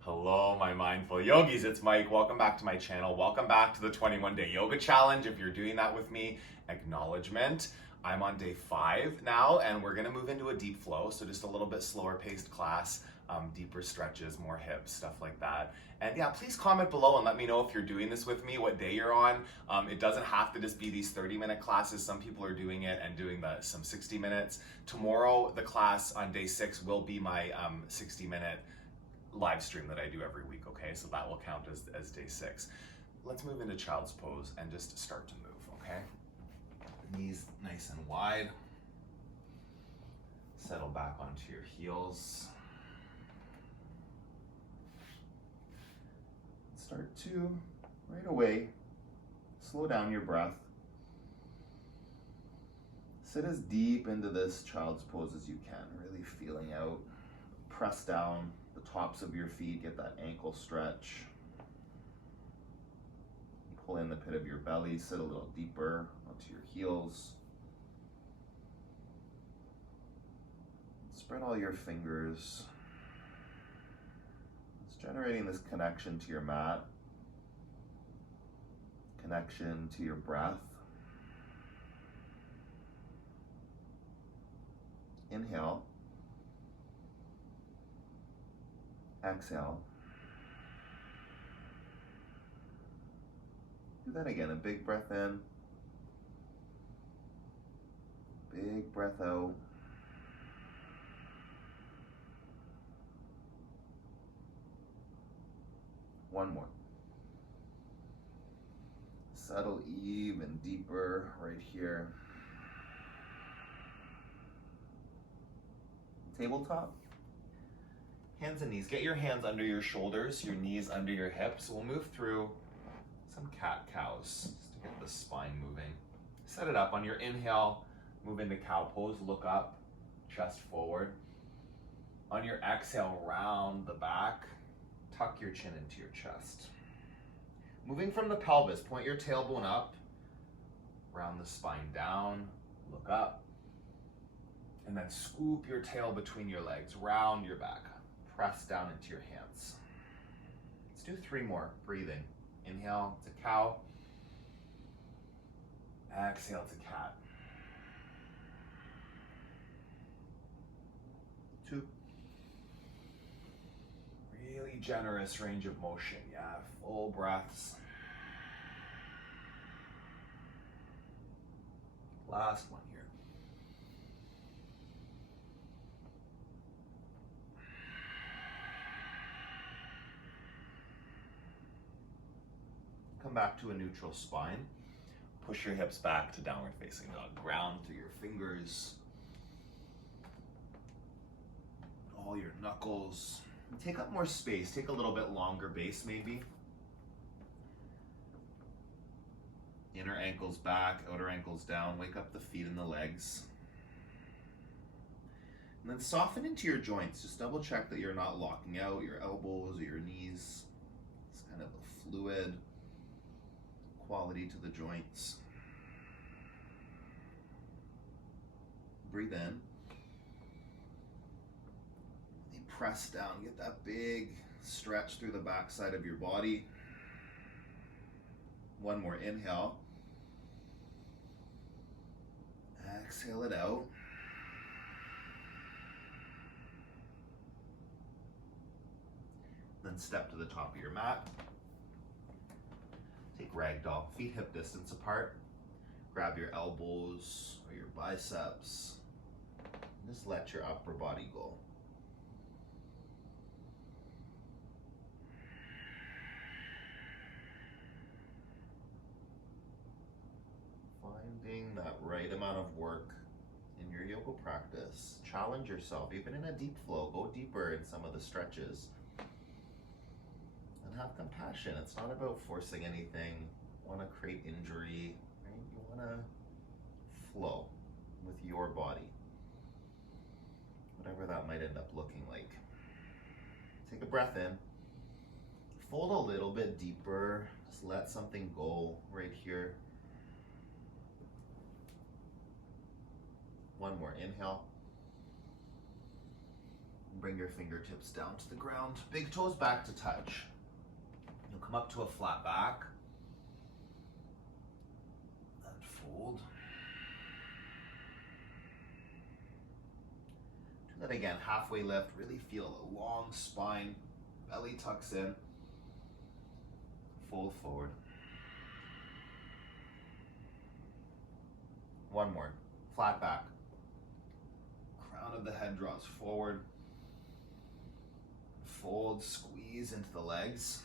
Hello, my mindful yogis. It's Mike. Welcome back to my channel. Welcome back to the 21-day yoga challenge. If you're doing that with me, acknowledgement. I'm on day 5 now, and we're gonna move into a deep flow. So just a little bit slower paced class, deeper stretches, more hips, stuff like that. And yeah, please comment below and let me know if you're doing this with me, what day you're on. It doesn't have to just be these 30-minute classes. Some people are doing it and doing some 60 minutes. Tomorrow, the class on day 6 will be my 60-minute live stream that I do every week, okay? So that will count as day 6. Let's move into child's pose and just start to move, okay? Knees nice and wide. Settle back onto your heels. Start to, right away, slow down your breath. Sit as deep into this child's pose as you can, really feeling out. Press down the tops of your feet, get that ankle stretch. Pull in the pit of your belly, sit a little deeper onto your heels. Spread all your fingers. It's generating this connection to your mat, connection to your breath. Inhale. Exhale. Do that again. A big breath in. Big breath out. One more. Settle even deeper right here. Tabletop. Hands and knees. Get your hands under your shoulders, your knees under your hips. We'll move through some cat-cows just to get the spine moving. Set it up on your inhale. Move into cow pose. Look up, chest forward. On your exhale, round the back. Tuck your chin into your chest. Moving from the pelvis, point your tailbone up. Round the spine down. Look up. And then scoop your tail between your legs. Round your back. Press down into your hands. Let's do 3 more. Breathing. Inhale to cow. Exhale to cat. 2. Really generous range of motion. Yeah, full breaths. Last one here. Come back to a neutral spine. Push your hips back to downward facing dog. Ground through your fingers. All your knuckles. Take up more space. Take a little bit longer base maybe. Inner ankles back, outer ankles down. Wake up the feet and the legs. And then soften into your joints. Just double check that you're not locking out your elbows or your knees. It's kind of a fluid quality to the joints. Breathe in. You press down, get that big stretch through the backside of your body. One more inhale. Exhale it out. Then step to the top of your mat. Take ragdoll, feet hip distance apart. Grab your elbows or your biceps. And just let your upper body go. Finding that right amount of work in your yoga practice. Challenge yourself, even in a deep flow. Go deeper in some of the stretches. And have compassion. It's not about forcing anything. You want to create injury. Right? You want to flow with your body. Whatever that might end up looking like. Take a breath in. Fold a little bit deeper. Just let something go right here. One more inhale. Bring your fingertips down to the ground. Big toes back to touch. You'll come up to a flat back. And fold. Do that again. Halfway lift. Really feel a long spine. Belly tucks in. Fold forward. One more. Flat back. Crown of the head draws forward. Fold, squeeze into the legs.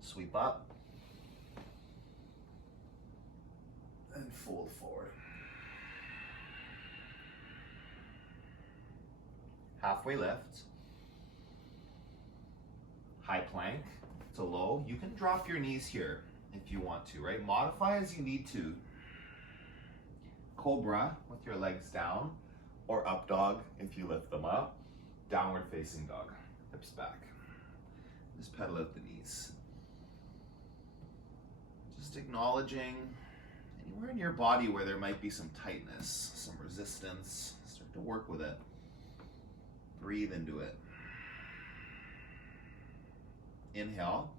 Sweep up. And fold forward. Halfway lift. High plank to low. You can drop your knees here if you want to, right? Modify as you need to. Cobra with your legs down, or up dog if you lift them up. Downward facing dog, hips back. Just pedal out the knees. Just acknowledging anywhere in your body where there might be some tightness, some resistance. Start to work with it. Breathe into it. Inhale.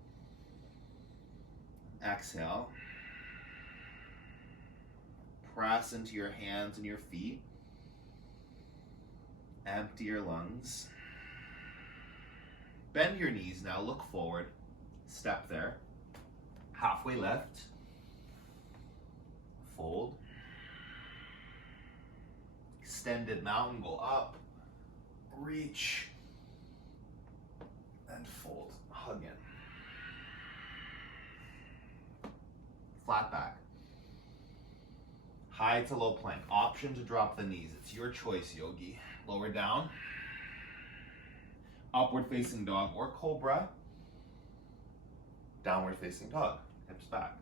Exhale. Press into your hands and your feet. Empty your lungs. Bend your knees now, look forward. Step there. Halfway lift. Fold. Extended mountain, go up. Reach. And fold. Hug in. Flat back. High to low plank. Option to drop the knees. It's your choice, yogi. Lower down. Upward facing dog or cobra. Downward facing dog. Hips back.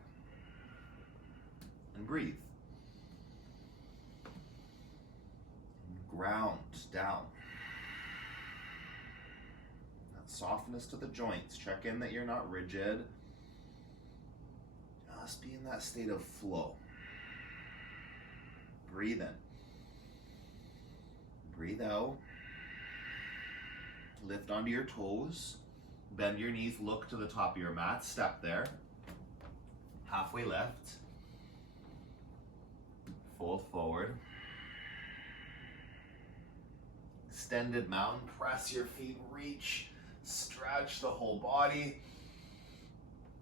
And breathe. And ground down. That softness to the joints. Check in that you're not rigid. Just be in that state of flow. Breathe in. Breathe out. Lift onto your toes. Bend your knees, look to the top of your mat. Step there. Halfway lift. Fold forward. Extended mountain. Press your feet, reach. Stretch the whole body.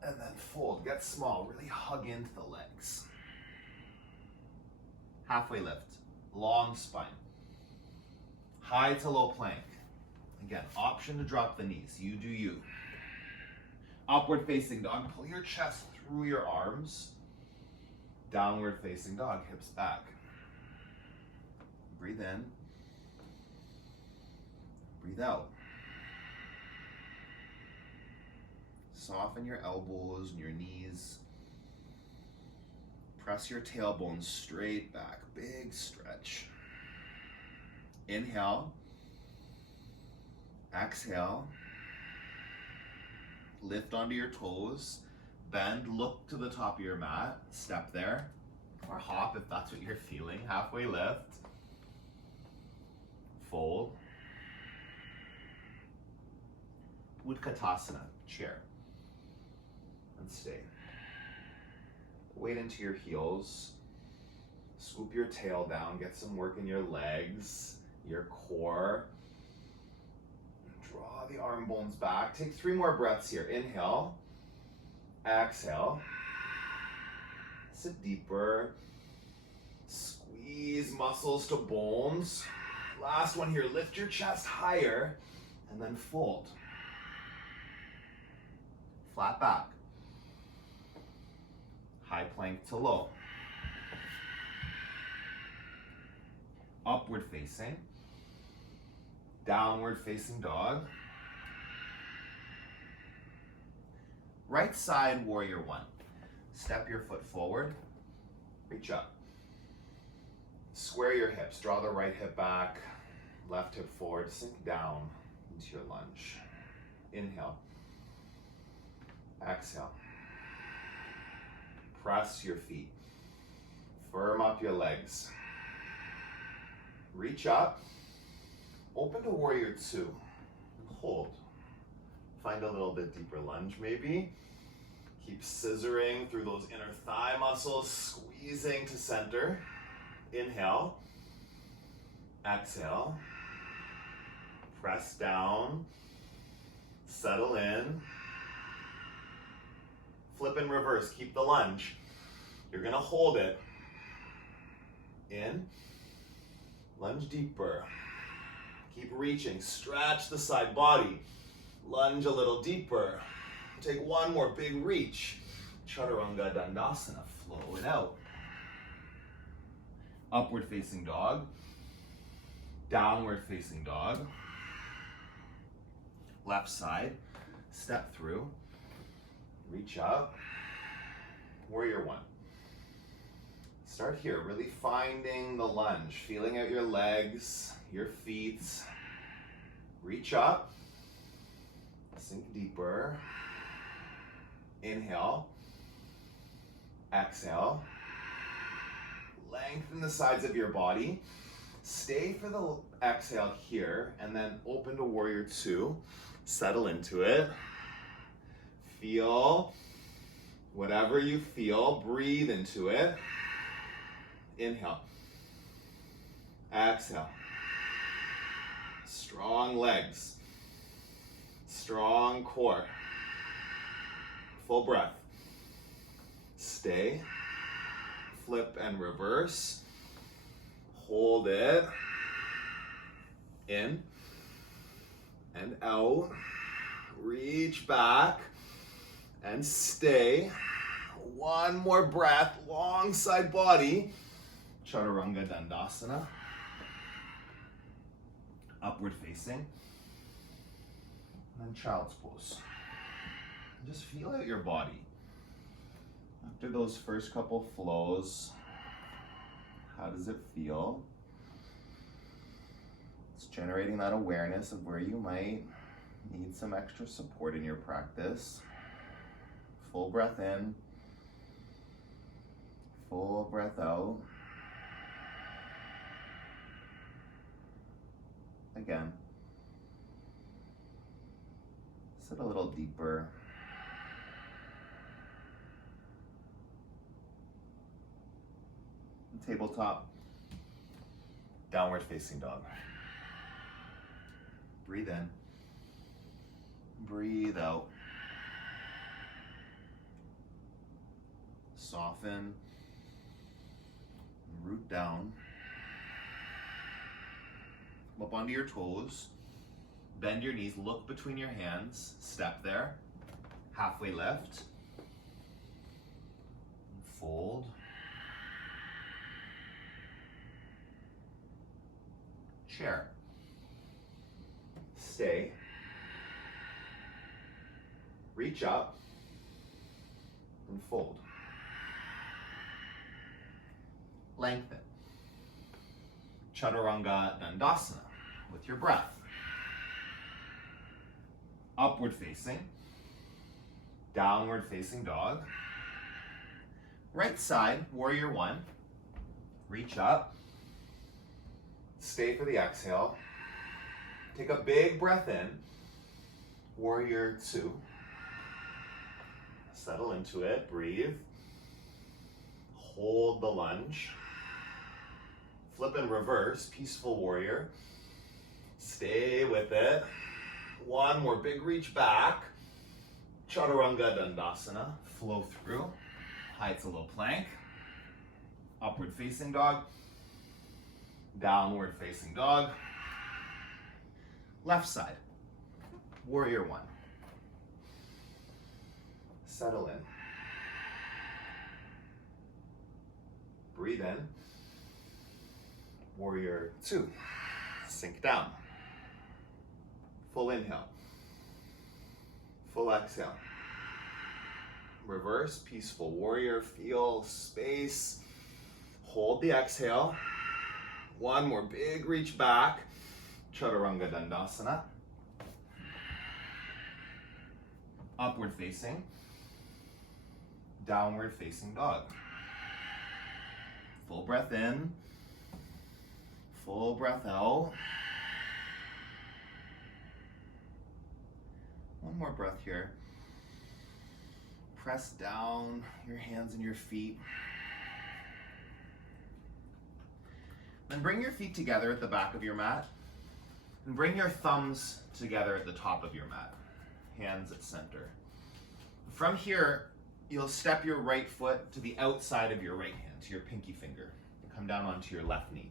And then fold. Get small. Really hug into the legs. Halfway lift. Long spine. High to low plank. Again, option to drop the knees. You do you. Upward facing dog. Pull your chest through your arms. Downward facing dog. Hips back. Breathe in. Breathe out. Soften your elbows and your knees. Press your tailbone straight back. Big stretch. Inhale. Exhale. Lift onto your toes. Bend, look to the top of your mat. Step there. Or hop if that's what you're feeling. Halfway lift. Fold. Utkatasana, chair. And stay. Weight into your heels. Swoop your tail down. Get some work in your legs, your core. Draw the arm bones back. Take 3 more breaths here. Inhale. Exhale. Sit deeper. Squeeze muscles to bones. Last one here. Lift your chest higher and then fold. Flat back. High plank to low. Upward facing. Downward facing dog. Right side warrior 1. Step your foot forward. Reach up. Square your hips. Draw the right hip back. Left hip forward. Sink down into your lunge. Inhale. Exhale. Press your feet. Firm up your legs. Reach up. Open to warrior two. Hold. Find a little bit deeper lunge maybe. Keep scissoring through those inner thigh muscles, squeezing to center. Inhale. Exhale. Press down. Settle in. Flip and reverse. Keep the lunge. You're gonna hold it. In. Lunge deeper. Keep reaching. Stretch the side body. Lunge a little deeper. Take one more big reach. Chaturanga Dandasana. Flow it out. Upward facing dog. Downward facing dog. Left side. Step through. Reach up. Warrior one. Start here, really finding the lunge, feeling out your legs, your feet. Reach up, sink deeper. Inhale, exhale. Lengthen the sides of your body. Stay for the exhale here, and then open to warrior two. Settle into it. Feel whatever you feel, breathe into it. Inhale. Exhale. Strong legs. Strong core. Full breath. Stay. Flip and reverse. Hold it. In and out. Reach back and stay. One more breath, long side body. Chaturanga Dandasana. Upward facing. And then child's pose. And just feel out your body. After those first couple flows, how does it feel? It's generating that awareness of where you might need some extra support in your practice. Full breath in. Full breath out. Again. Sit a little deeper. Tabletop. Downward facing dog. Breathe in. Breathe out. Soften. Root down. Come up onto your toes. Bend your knees. Look between your hands. Step there. Halfway lift. Fold. Chair. Stay. Reach up and fold. Lengthen. Chaturanga Dandasana with your breath. Upward facing. Downward facing dog. Right side, warrior one. Reach up. Stay for the exhale. Take a big breath in. Warrior two. Settle into it, breathe. Hold the lunge. Flip and reverse, peaceful warrior. Stay with it. One more big reach back. Chaturanga Dandasana, flow through. Heights a little plank. Upward facing dog. Downward facing dog. Left side, warrior one. Settle in. Breathe in. Warrior two. Sink down. Full inhale. Full exhale. Reverse, peaceful warrior. Feel space. Hold the exhale. One more big reach back. Chaturanga Dandasana. Upward facing. Downward facing dog. Full breath in. Full breath out. One more breath here. Press down your hands and your feet. Then bring your feet together at the back of your mat. And bring your thumbs together at the top of your mat. Hands at center. From here, you'll step your right foot to the outside of your right hand, to your pinky finger. And come down onto your left knee.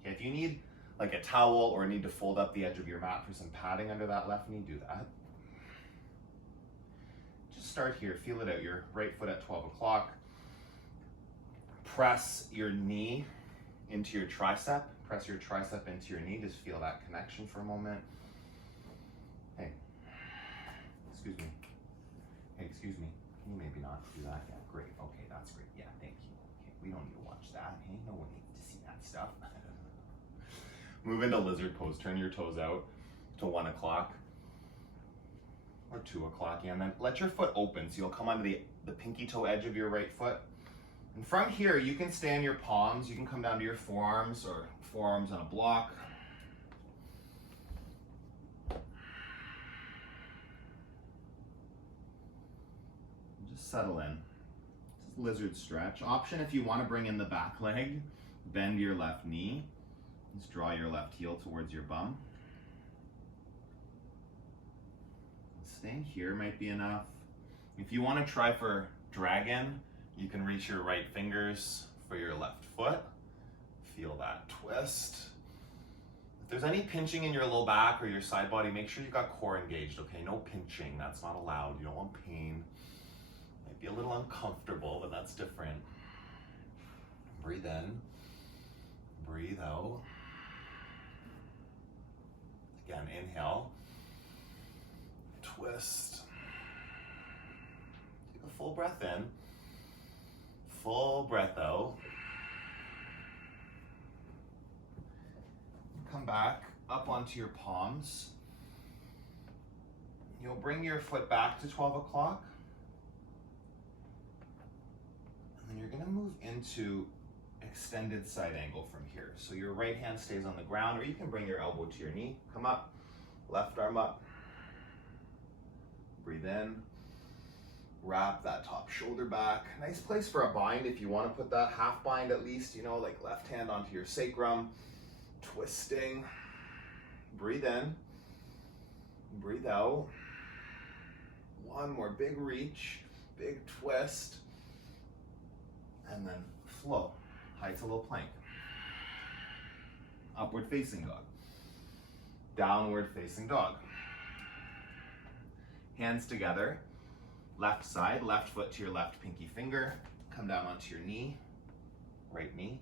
Okay, if you need like a towel or need to fold up the edge of your mat for some padding under that left knee, do that. Just start here, feel it out. Your right foot at 12 o'clock. Press your knee into your tricep. Press your tricep into your knee. Just feel that connection for a moment. Hey, excuse me. Hey, excuse me. Can you maybe not do that? Yeah, great. Okay, that's great. Yeah, thank you. Okay, we don't need to watch that. Hey, no one needs to see that stuff. Move into lizard pose. Turn your toes out to 1 o'clock or 2 o'clock. Yeah, and then let your foot open. So you'll come onto the pinky toe edge of your right foot. And from here, you can stay on your palms. You can come down to your forearms or forearms on a block. Just settle in. Just lizard stretch. Option if you want to bring in the back leg, bend your left knee. Just draw your left heel towards your bum. Staying here might be enough. If you want to try for dragon, you can reach your right fingers for your left foot. Feel that twist. If there's any pinching in your low back or your side body, make sure you got core engaged, okay? No pinching, that's not allowed. You don't want pain. Might be a little uncomfortable, but that's different. Breathe in, breathe out. Again, inhale, twist. Take a full breath in, full breath out. Come back up onto your palms. You'll bring your foot back to 12 o'clock. And then you're gonna move into extended side angle from here. So your right hand stays on the ground, or you can bring your elbow to your knee. Come up, left arm up. Breathe in. Wrap that top shoulder back. Nice place for a bind if you want to put that half bind at least, you know, like left hand onto your sacrum. Twisting. Breathe in. Breathe out. One more big reach, big twist, and then flow. High to low plank. Upward facing dog. Downward facing dog. Hands together. Left side, left foot to your left pinky finger. Come down onto your knee, right knee,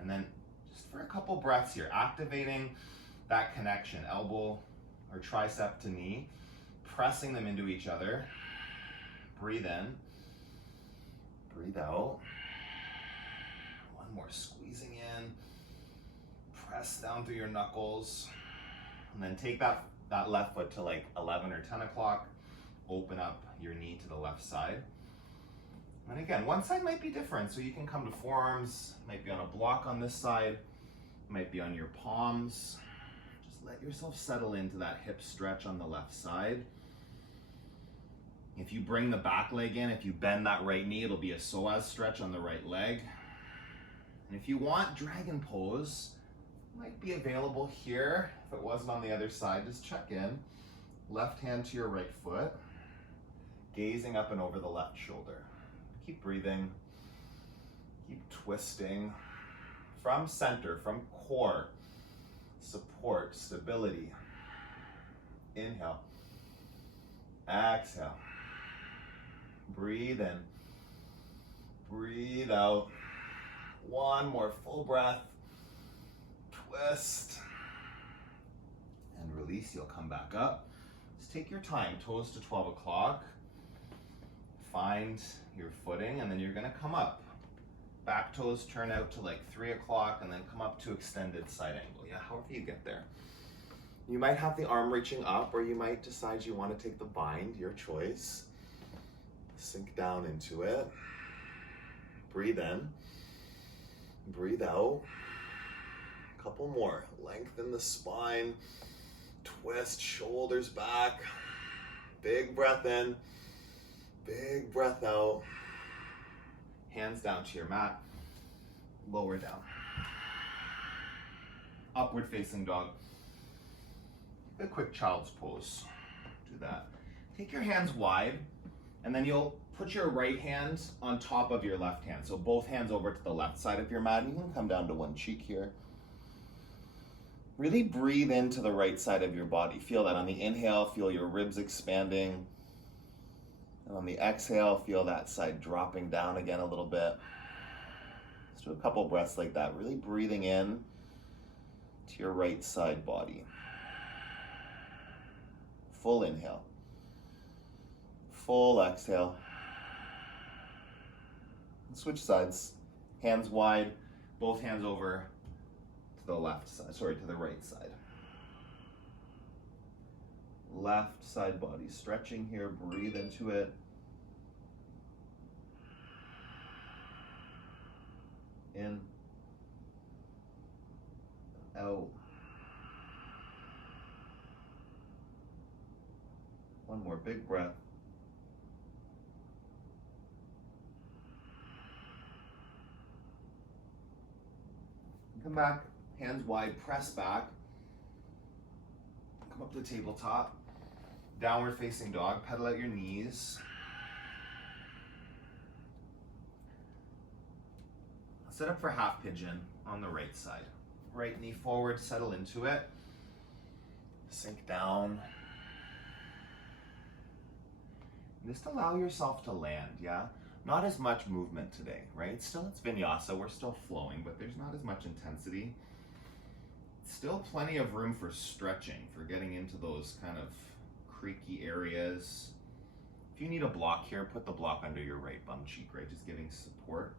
and then just for a couple breaths here, activating that connection, elbow or tricep to knee, pressing them into each other. Breathe in, breathe out. One more squeezing in, press down through your knuckles, and then take that left foot to like 11 or 10 o'clock, open up your knee to the left side. And again, one side might be different, so you can come to forearms, might be on a block on this side, might be on your palms. Just let yourself settle into that hip stretch on the left side. If you bring the back leg in, if you bend that right knee, it'll be a psoas stretch on the right leg. And if you want dragon pose, might be available here. If it wasn't on the other side, just check in. Left hand to your right foot, gazing up and over the left shoulder. Keep breathing, keep twisting. From center, from core, support, stability. Inhale, exhale. Breathe in, breathe out. One more full breath, twist, and release. You'll come back up. Just take your time, toes to 12 o'clock. Find your footing, and then you're gonna come up. Back toes turn out to like 3 o'clock, and then come up to extended side angle. Yeah, however you get there. You might have the arm reaching up, or you might decide you want to take the bind, your choice. Sink down into it. Breathe in. Breathe out. Couple more. Lengthen the spine. Twist, shoulders back. Big breath in. Big breath out. Hands down to your mat. Lower down. Upward facing dog. A quick child's pose. Do that. Take your hands wide, and then you'll put your right hand on top of your left hand. So both hands over to the left side of your mat, and you can come down to one cheek here. Really breathe into the right side of your body. Feel that on the inhale, feel your ribs expanding. And on the exhale, feel that side dropping down again a little bit. Let's do a couple breaths like that. Really breathing in to your right side body. Full inhale. Full exhale. Switch sides. Hands wide, both hands over to the left side, to the right side. Left side body stretching here, breathe into it. In, out. One more big breath. Come back, hands wide, press back. Come up to the tabletop. Downward facing dog, pedal out your knees. Set up for half pigeon on the right side. Right knee forward, settle into it. Sink down. Just allow yourself to land, yeah? Not as much movement today, right? Still, it's vinyasa, we're still flowing, but there's not as much intensity. Still plenty of room for stretching, for getting into those kind of creaky areas. If you need a block here, put the block under your right bum cheek, right? Just giving support.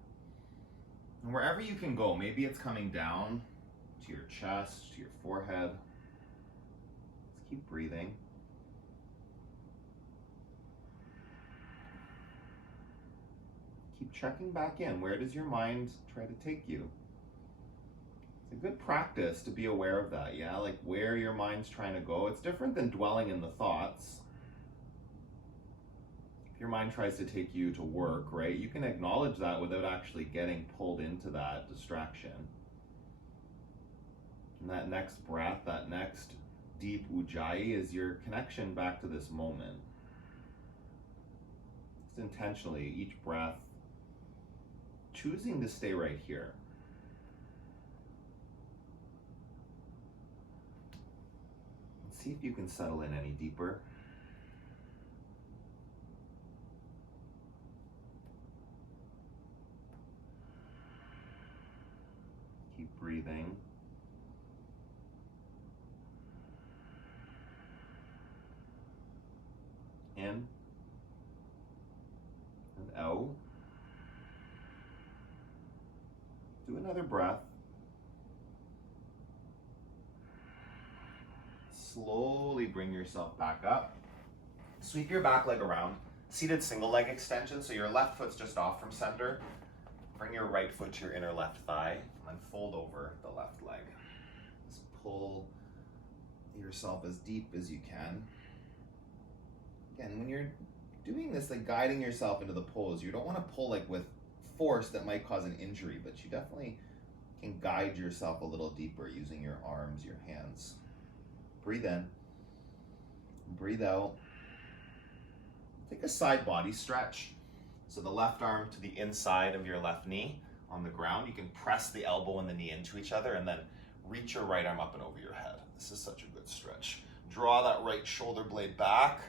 And wherever you can go, maybe it's coming down to your chest, to your forehead. Just keep breathing. Keep checking back in. Where does your mind try to take you? It's a good practice to be aware of that, yeah? Like where your mind's trying to go. It's different than dwelling in the thoughts. If your mind tries to take you to work, right, you can acknowledge that without actually getting pulled into that distraction. And that next breath, that next deep ujjayi is your connection back to this moment. Just intentionally, each breath, choosing to stay right here. See if you can settle in any deeper. Keep breathing. In and out. Do another breath. Slowly bring yourself back up. Sweep your back leg around. Seated single leg extension, so your left foot's just off from center. Bring your right foot to your inner left thigh, and then fold over the left leg. Just pull yourself as deep as you can. Again, when you're doing this, like guiding yourself into the pose, you don't want to pull like with force that might cause an injury, but you definitely can guide yourself a little deeper using your arms, your hands. Breathe in, breathe out. Take a side body stretch. So the left arm to the inside of your left knee on the ground. You can press the elbow and the knee into each other and then reach your right arm up and over your head. This is such a good stretch. Draw that right shoulder blade back,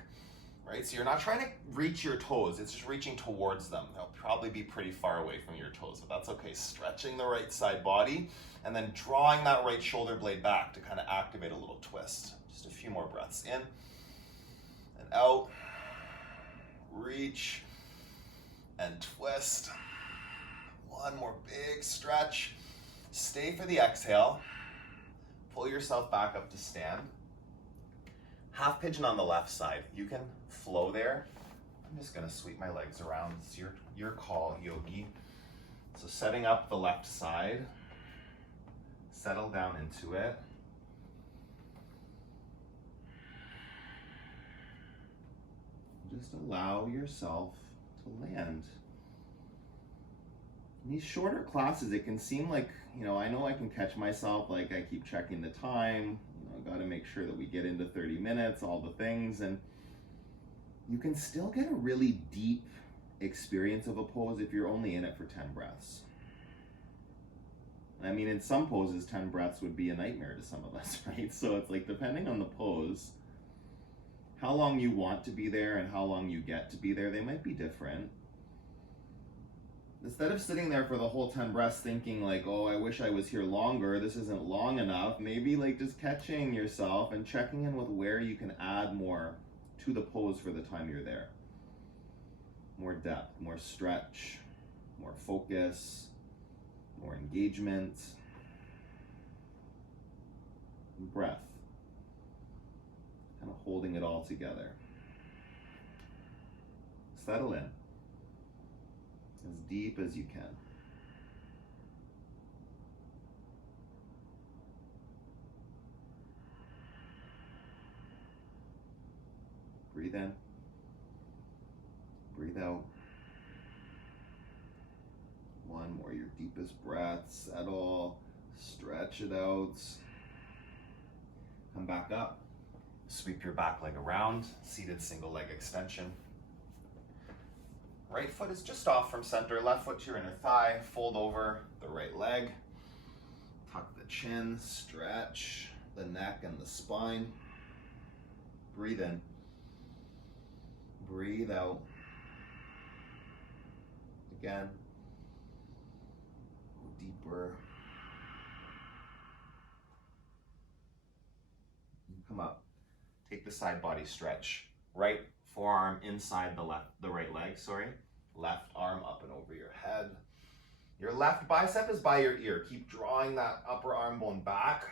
right? So you're not trying to reach your toes, it's just reaching towards them. They'll probably be pretty far away from your toes, but that's okay. Stretching the right side body and then drawing that right shoulder blade back to kind of activate a little twist. Just a few more breaths in and out. Reach and twist. One more big stretch. Stay for the exhale. Pull yourself back up to stand. Half pigeon on the left side. You can flow there. I'm just gonna sweep my legs around. It's your call, yogi. So setting up the left side. Settle down into it. Just allow yourself to land. In these shorter classes, it can seem like, I know I can catch myself, like I keep checking the time, got to make sure that we get into 30 minutes, all the things, and you can still get a really deep experience of a pose if you're only in it for 10 breaths. I mean, in some poses, 10 breaths would be a nightmare to some of us, right? So it's like, depending on the pose, how long you want to be there and how long you get to be there, they might be different. Instead of sitting there for the whole 10 breaths thinking like, oh, I wish I was here longer, this isn't long enough, maybe like just catching yourself and checking in with where you can add more to the pose for the time you're there. More depth, more stretch, more focus, more engagement, and breath. Kind of holding it all together. Settle in as deep as you can. Breathe in. Breathe out. One more, your deepest breaths at all. Stretch it out. Come back up. Sweep your back leg around. Seated single leg extension. Right foot is just off from center. Left foot to your inner thigh. Fold over the right leg. Tuck the chin. Stretch the neck and the spine. Breathe in. Breathe out. Again. Go deeper. Come up. Take the side body stretch. Right forearm inside the right leg, Left arm up and over your head. Your left bicep is by your ear. Keep drawing that upper arm bone back.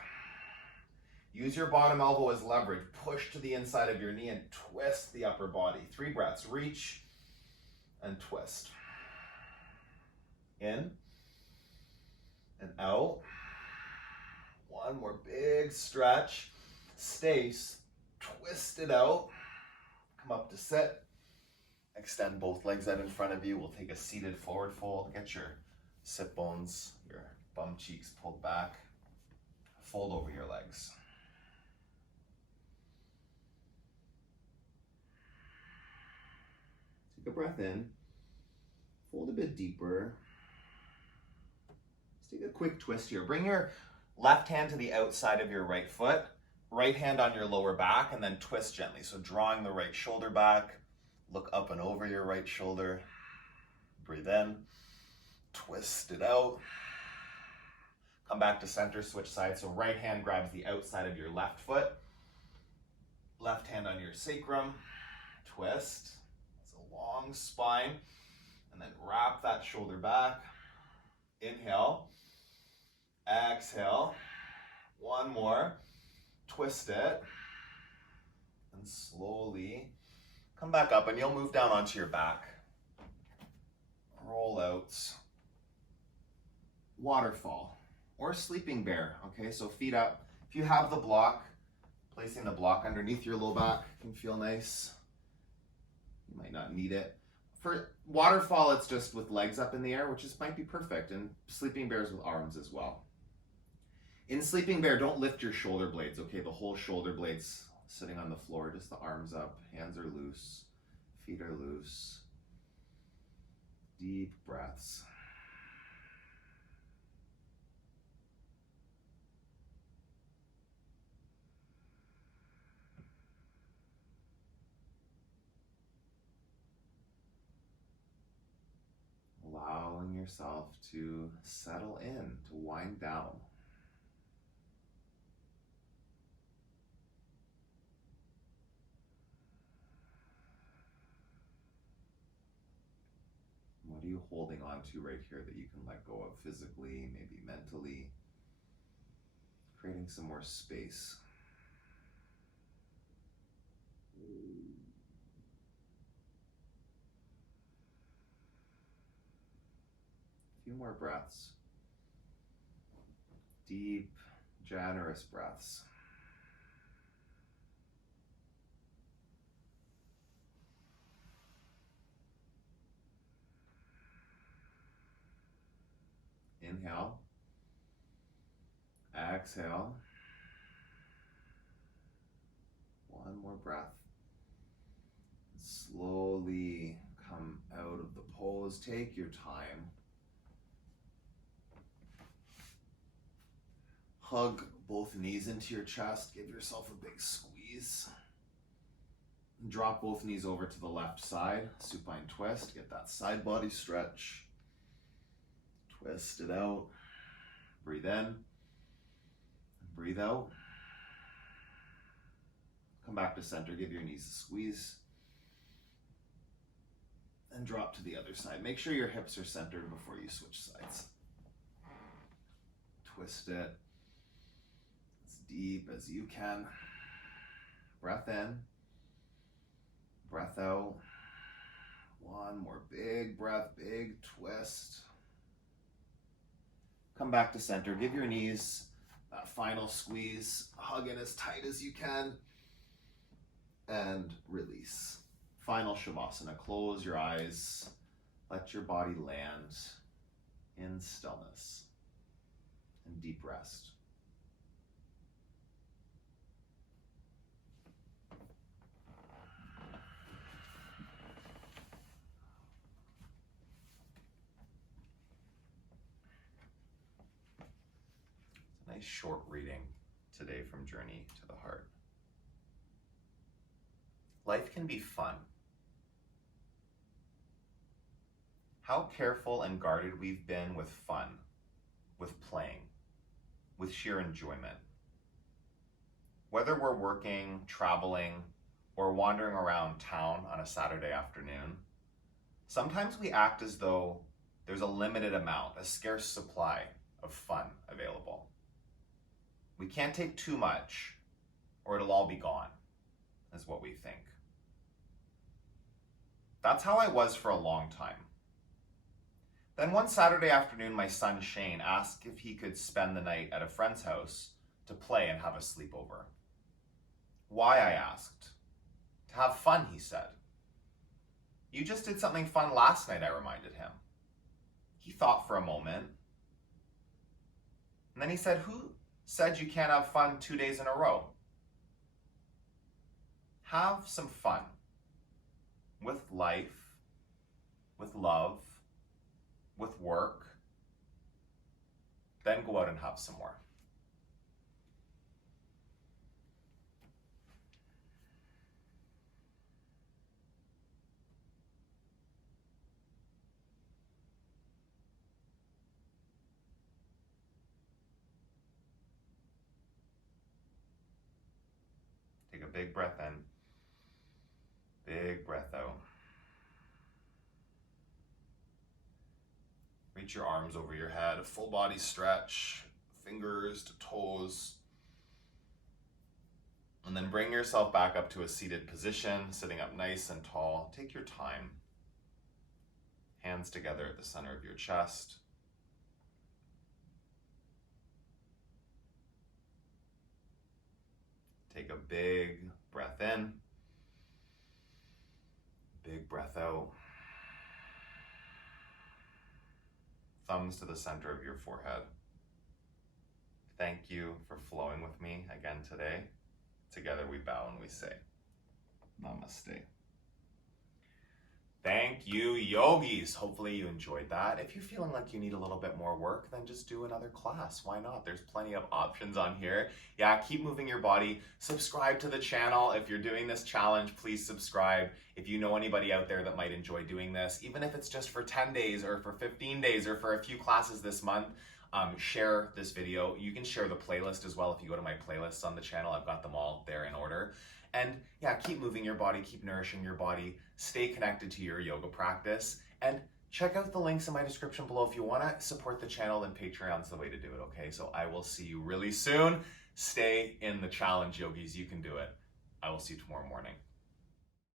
Use your bottom elbow as leverage. Push to the inside of your knee and twist the upper body. 3 breaths. Reach and twist. In and out. One more big stretch. Stace. Twist it out. Come up to sit. Extend both legs out in front of you. We'll take a seated forward fold. Get your sit bones, your bum cheeks pulled back. Fold over your legs. Take a breath in. Fold a bit deeper. Let's take a quick twist here. Bring your left hand to the outside of your right foot. Right hand on your lower back, and then twist gently. So drawing the right shoulder back. Look up and over your right shoulder. Breathe in. Twist it out. Come back to center, switch sides. So right hand grabs the outside of your left foot. Left hand on your sacrum. Twist. It's a long spine. And then wrap that shoulder back. Inhale. Exhale. One more. Twist it. And slowly come back up, and you'll move down onto your back. Roll out. Waterfall or sleeping bear. Okay, so feet up. If you have the block, placing the block underneath your low back can feel nice. You might not need it. For waterfall, it's just with legs up in the air, which might be perfect, and sleeping bears with arms as well. In sleeping bear, don't lift your shoulder blades, okay? The whole shoulder blades sitting on the floor, just the arms up, hands are loose, feet are loose. Deep breaths. Allowing yourself to settle in, to wind down. What are you holding on to right here that you can let go of physically, maybe mentally? Creating some more space. A few more breaths. Deep, generous breaths. Inhale. Exhale. One more breath. Slowly come out of the pose. Take your time. Hug both knees into your chest. Give yourself a big squeeze. Drop both knees over to the left side. Supine twist. Get that side body stretch. Twist it out. Breathe in. Breathe out. Come back to center. Give your knees a squeeze. And drop to the other side. Make sure your hips are centered before you switch sides. Twist it as deep as you can. Breath in. Breath out. One more big breath, big twist. Come back to center. Give your knees that final squeeze. Hug in as tight as you can. And release. Final Shavasana. Close your eyes. Let your body land in stillness and deep rest. It's a nice short reading today from Journey to the Heart. Life can be fun. How careful and guarded we've been with fun, with playing, with sheer enjoyment. Whether we're working, traveling, or wandering around town on a Saturday afternoon, sometimes we act as though there's a limited amount, a scarce supply of fun available. We can't take too much or it'll all be gone, is what we think. That's how I was for a long time. Then one Saturday afternoon, my son Shane asked if he could spend the night at a friend's house to play and have a sleepover. Why, I asked. To have fun, he said. You just did something fun last night, I reminded him. He thought for a moment. And then he said, who said you can't have fun 2 days in a row? Have some fun. With life, with love, with work, then go out and have some more. Take a big breath in. Big breath out. Reach your arms over your head, a full body stretch, fingers to toes. And then bring yourself back up to a seated position, sitting up nice and tall. Take your time. Hands together at the center of your chest. Take a big breath in. Big breath out. Thumbs to the center of your forehead. Thank you for flowing with me again today. Together we bow and we say, Namaste. Thank you, yogis. Hopefully you enjoyed that. If you're feeling like you need a little bit more work, then just do another class. Why not? There's plenty of options on here. Yeah, keep moving your body. Subscribe to the channel. If you're doing this challenge, please subscribe. If you know anybody out there that might enjoy doing this, even if it's just for 10 days or for 15 days or for a few classes this month, share this video. You can share the playlist as well. If you go to my playlists on the channel, I've got them all there in order. And yeah, keep moving your body, keep nourishing your body, stay connected to your yoga practice, and check out the links in my description below. If you want to support the channel, then Patreon's the way to do it, okay? So I will see you really soon. Stay in the challenge, yogis. You can do it. I will see you tomorrow morning.